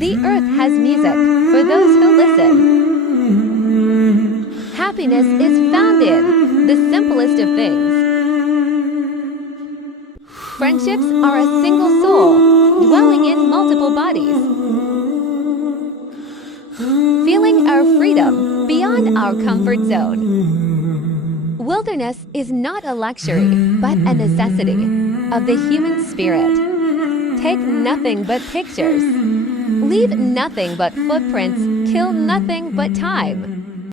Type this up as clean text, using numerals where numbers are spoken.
The earth has music for those who listen. Happiness is found in the simplest of things. Friendships are a single soul dwelling in multiple bodies. Feeling our freedom beyond our comfort zone. Wilderness is not a luxury, but a necessity of the human spirit. Take nothing but pictures. Leave nothing but footprints. Kill nothing but time.